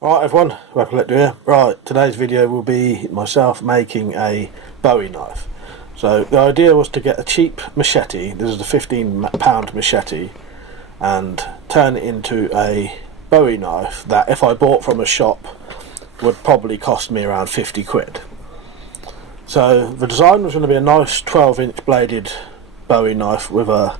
Right everyone, WeaponCollector here. Right, today's video will be myself making a Bowie knife. So the idea was to get a cheap machete, this is a £15 machete, and turn it into a Bowie knife that if I bought from a shop would probably cost me around 50 quid. So the design was going to be a nice 12-inch bladed Bowie knife with a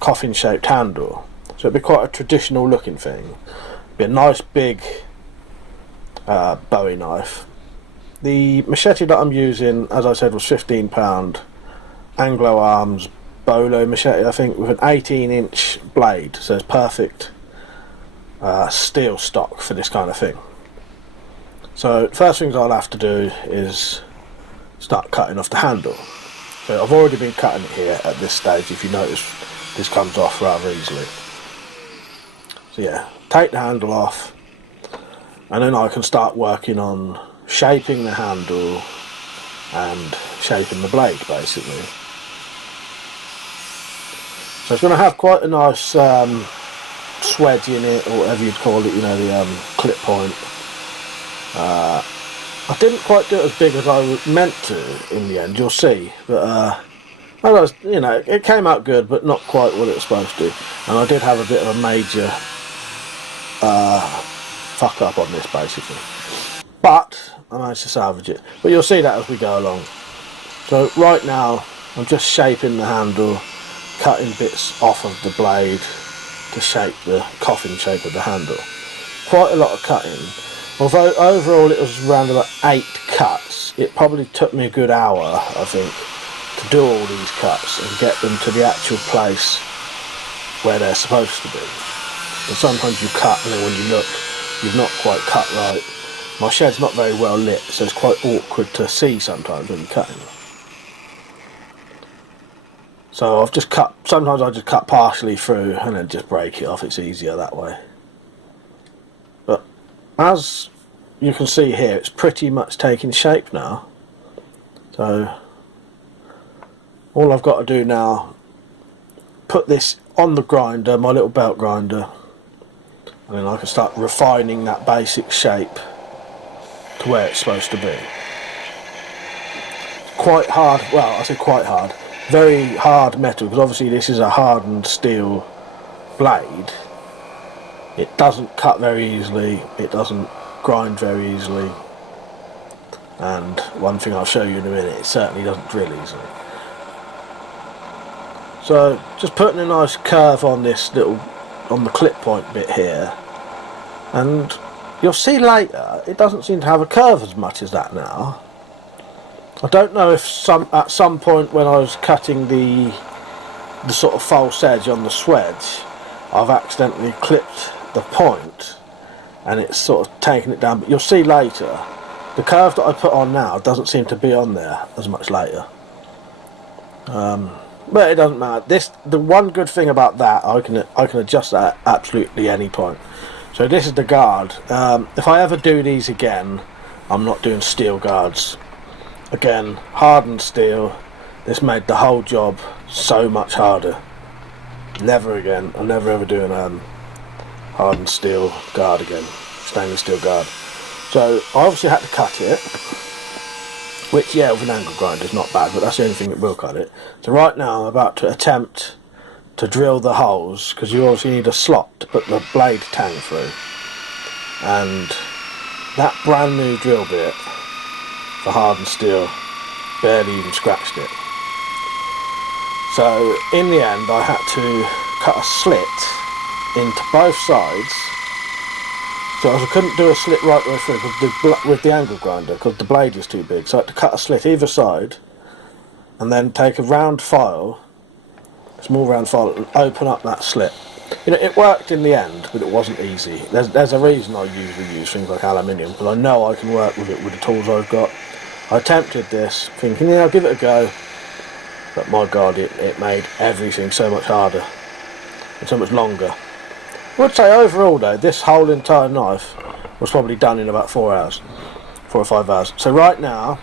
coffin shaped handle. So it'd be quite a traditional looking thing. It'd be a nice big Bowie knife. The machete that I'm using, as I said, was £15 Anglo Arms Bolo machete, I think, with an 18-inch blade, so it's perfect steel stock for this kind of thing. So first things I'll have to do is start cutting off the handle. So I've already been cutting it here at this stage. If you notice, this comes off rather easily. So yeah, take the handle off, and then I can start working on shaping the handle and shaping the blade basically. So it's going to have quite a nice swedge in it, or whatever you'd call it, you know, the clip point. I didn't quite do it as big as I was meant to in the end, you'll see, but you know, it came out good, but not quite what it was supposed to. And I did have a bit of a major fuck up on this basically, but I managed to salvage it. But you'll see that as we go along. So right now I'm just shaping the handle, cutting bits off of the blade to shape the coffin shape of the handle. Quite a lot of cutting. Although overall it was around about 8 cuts, it probably took me a good hour, I think, to do all these cuts and get them to the actual place where they're supposed to be. And sometimes you cut and then when you look, you've not quite cut right. My shed's not very well lit, so it's quite awkward to see sometimes when you're cutting. So I've just cut, sometimes I just cut partially through and then just break it off, it's easier that way. But as you can see here, it's pretty much taking shape now. So all I've got to do now, put this on the grinder, my little belt grinder, and then I can start refining that basic shape to where it's supposed to be. Quite hard, well, I say quite hard, very hard metal, because obviously this is a hardened steel blade. It doesn't cut very easily, it doesn't grind very easily, and one thing I'll show you in a minute, it certainly doesn't drill easily. So just putting a nice curve on this little, on the clip point bit here, and you'll see later it doesn't seem to have a curve as much as that now. I don't know if at some point when I was cutting the sort of false edge on the swedge, I've accidentally clipped the point and it's sort of taken it down, but you'll see later the curve that I put on now doesn't seem to be on there as much later. But it doesn't matter. The one good thing about that, I can adjust that at absolutely any point. So this is the guard. If I ever do these again, I'm not doing steel guards. Again, hardened steel. This made the whole job so much harder. Never again. I'm never ever doing hardened steel guard again. Stainless steel guard. So I obviously had to cut it, which, yeah, with an angle grinder is not bad, but that's the only thing that will cut it. So right now I'm about to attempt to drill the holes, because you obviously need a slot to put the blade tang through. And that brand new drill bit for hardened steel barely even scratched it. So in the end I had to cut a slit into both sides. So I couldn't do a slit right the way through with the angle grinder because the blade is too big. So I had to cut a slit either side and then take a round file, small round file, and open up that slit. You know, it worked in the end, but it wasn't easy. There's a reason I usually use things like aluminium, because I know I can work with it with the tools I've got. I attempted this thinking, yeah, I'll give it a go, but my god, it made everything so much harder and so much longer. I would say overall though, this whole entire knife was probably done in about 4 hours, 4 or 5 hours. So right now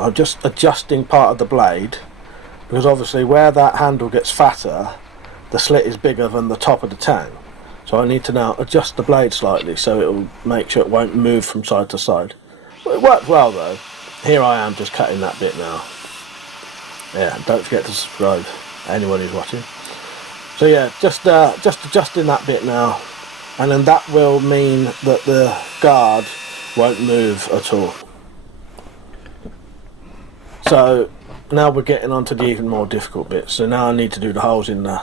I'm just adjusting part of the blade, because obviously where that handle gets fatter, the slit is bigger than the top of the tang. So I need to now adjust the blade slightly so it will make sure it won't move from side to side. Well, it worked well though. Here I am just cutting that bit now. Yeah, don't forget to subscribe, anyone who's watching. So yeah, just adjusting that bit now, and then that will mean that the guard won't move at all. So now we're getting on to the even more difficult bits. So now I need to do the holes in the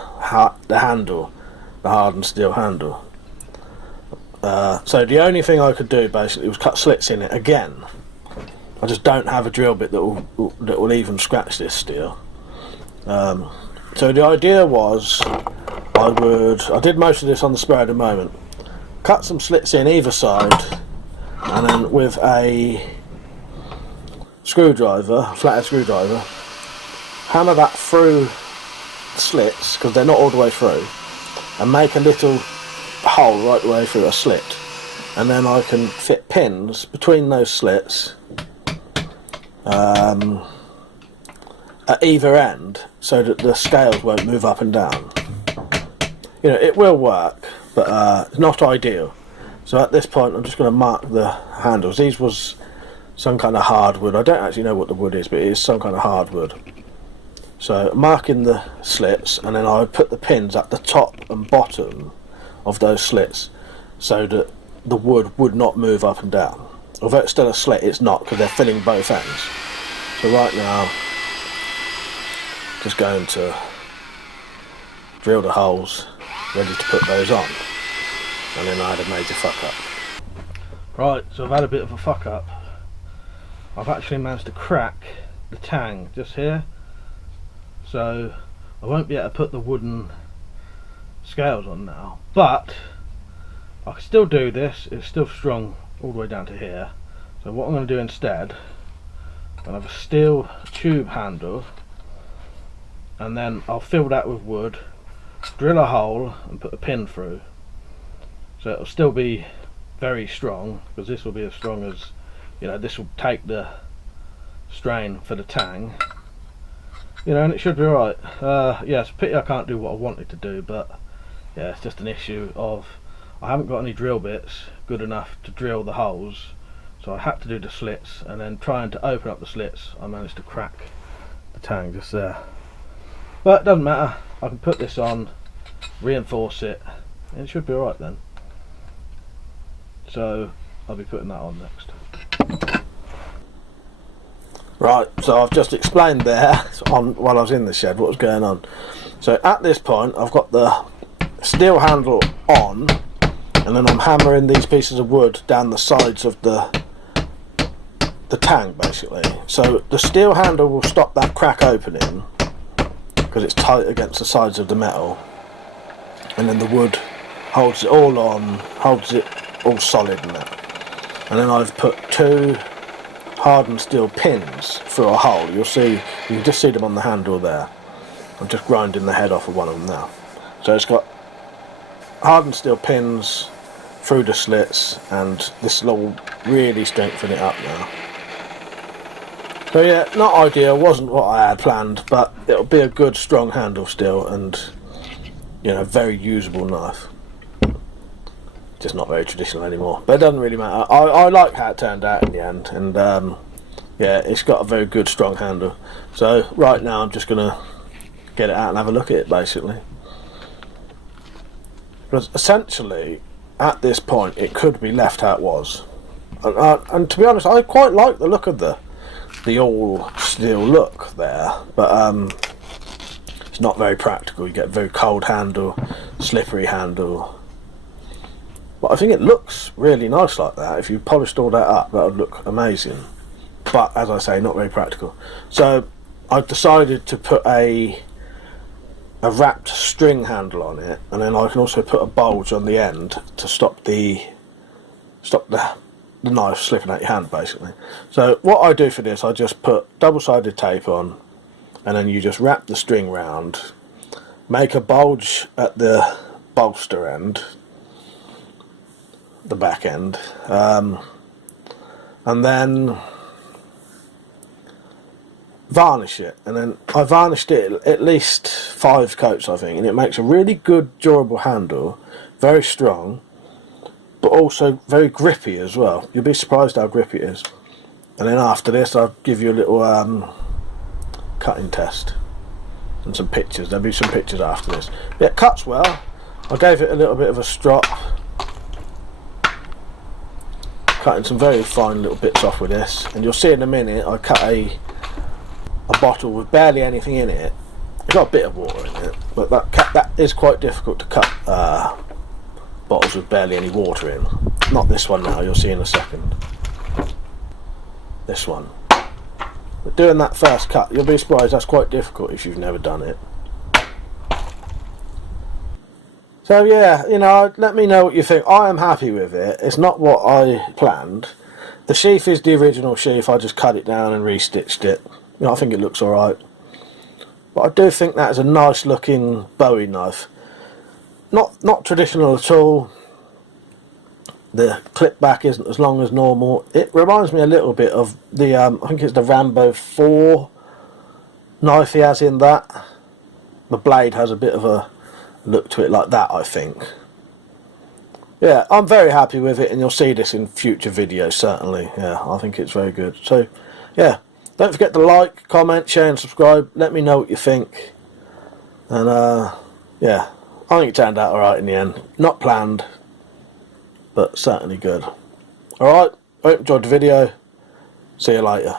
handle, the hardened steel handle. So the only thing I could do basically was cut slits in it again. I just don't have a drill bit that will even scratch this steel. So the idea was I did most of this on the spur of the moment. Cut some slits in either side, and then with a screwdriver, flathead screwdriver, hammer that through the slits, because they're not all the way through, and make a little hole right the way through a slit, and then I can fit pins between those slits at either end so that the scales won't move up and down. You know, it will work, but it's not ideal. So at this point I'm just going to mark the handles. These was some kind of hardwood. I don't actually know what the wood is, but it is some kind of hardwood. So marking the slits, and then I put the pins at the top and bottom of those slits so that the wood would not move up and down. Although it's still a slit, it's not, because they're filling both ends. So right now, just going to drill the holes, ready to put those on. And then I had a major fuck up. Right, so I've had a bit of a fuck up. I've actually managed to crack the tang just here. So I won't be able to put the wooden scales on now, but I can still do this. It's still strong all the way down to here. So what I'm going to do instead, I'm going to have a steel tube handle, and then I'll fill that with wood, drill a hole and put a pin through. So it'll still be very strong, because this will be as strong as, you know, this will take the strain for the tang. You know, and it should be alright. Yeah, it's a pity I can't do what I wanted to do, but yeah, it's just an issue of I haven't got any drill bits good enough to drill the holes, so I had to do the slits, and then trying to open up the slits I managed to crack the tang just there. But it doesn't matter, I can put this on, reinforce it, and it should be alright then. So I'll be putting that on next. Right, so I've just explained there while I was in the shed what was going on. So at this point I've got the steel handle on, and then I'm hammering these pieces of wood down the sides of the tang basically. So the steel handle will stop that crack opening because it's tight against the sides of the metal, and then the wood holds it all on, holds it all solid in that. And then I've put two hardened steel pins through a hole. You'll see, you can just see them on the handle there. I'm just grinding the head off of one of them now. So it's got hardened steel pins through the slits, and this will all really strengthen it up now. So yeah, not ideal, wasn't what I had planned, but it'll be a good strong handle still, and you know, very usable knife. Just not very traditional anymore, but it doesn't really matter. I like how it turned out in the end, and yeah, it's got a very good strong handle. So right now I'm just gonna get it out and have a look at it basically, because essentially at this point it could be left how it was, and to be honest I quite like the look of the all steel look there, but it's not very practical. You get a very cold handle, slippery handle. But I think it looks really nice like that. If you polished all that up, that would look amazing. But as I say, not very practical. So I've decided to put a wrapped string handle on it, and then I can also put a bulge on the end to stop the knife slipping out your hand basically. So what I do for this, I just put double-sided tape on, and then you just wrap the string round, make a bulge at the bolster end, the back end, and then varnish it. And then I varnished it at least 5 coats I think, and it makes a really good durable handle very strong, but also very grippy as well. You'll be surprised how grippy it is. And then after this I'll give you a little cutting test and some pictures. There'll be some pictures after this. Yeah, it cuts well. I gave it a little bit of a strop, cutting some very fine little bits off with this, and you'll see in a minute I cut a bottle with barely anything in it. It's got a bit of water in it, but that is quite difficult to cut bottles with barely any water in. Not this one now, you'll see in a second. This one. But doing that first cut, you'll be surprised that's quite difficult if you've never done it. So yeah, you know, let me know what you think. I am happy with it. It's not what I planned. The sheath is the original sheath. I just cut it down and restitched it. You know, I think it looks alright. But I do think that is a nice looking Bowie knife. Not traditional at all. The clip back isn't as long as normal. It reminds me a little bit of the I think it's the Rambo 4 knife he has in that. The blade has a bit of a look to it like that, I think. Yeah, I'm very happy with it, and you'll see this in future videos certainly. Yeah, I think it's very good. So yeah, don't forget to like, comment, share and subscribe. Let me know what you think. And yeah, I think it turned out alright in the end. Not planned, but certainly good. Alright, hope you enjoyed the video. See you later.